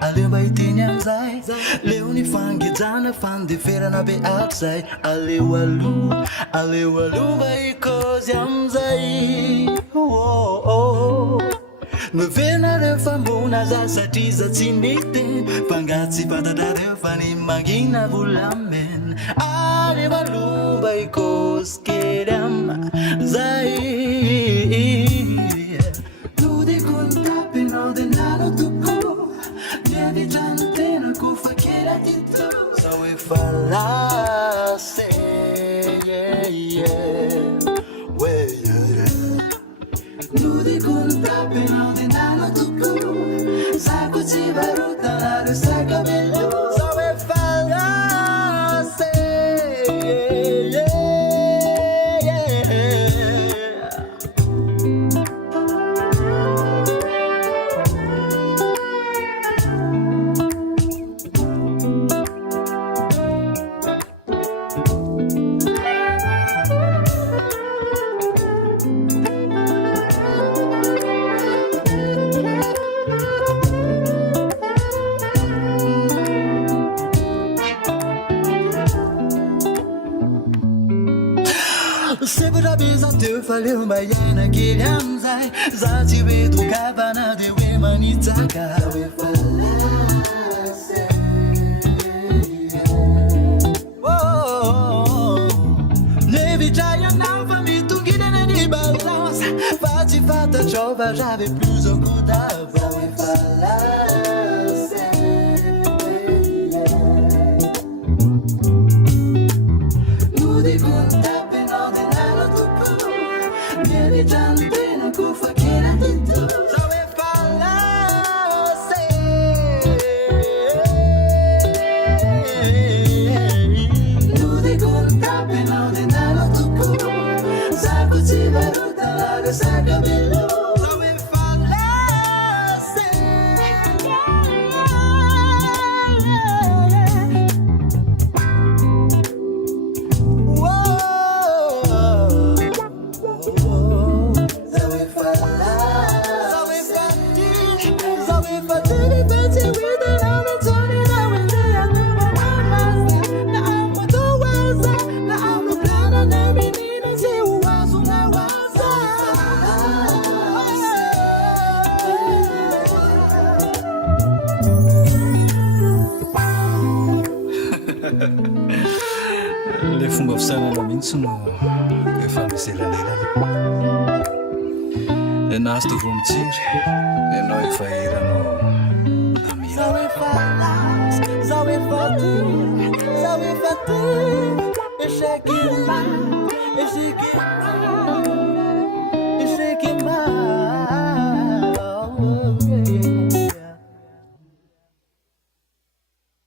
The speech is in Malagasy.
alemba itiny amizay leo ny fangejana fandeferana be atzay aleo aloha ikozy amizay Novena rehefa mbona za satria za tsy mety fangatsy fantatra rehefa ny mangina volamena aleo aloha ikozy kely amizay Nodiko ny tapinao de nalo toko Miavitra ny tenako fa kely atito Zao efa lase Nodiko ny tapinao de nalo toko Zako tsy varotana ry saka melo Zao efa lase Sebra bisa teu faleu baiana kely amizay Za tsy hoe dokavana de hoe manitsaka hoe falase Nevitra ianao fa mitongilana ny balance Fa tsy fantatrao fa j'avais plus au coup d'avant hoe falase Nodiko ny tapinao de nalo toko Miavitra ny tenako fa kely atito Zao efa lase Nodiko ny tapinao de nalo toko Zako tsy varotana ry saka melo Zao efa lase Le fomba fisainana mihitsy no efa misy elanelana ianao sy tovo mitsiry ianao efa eranao namira Zao efa ty ECHEC ET MAT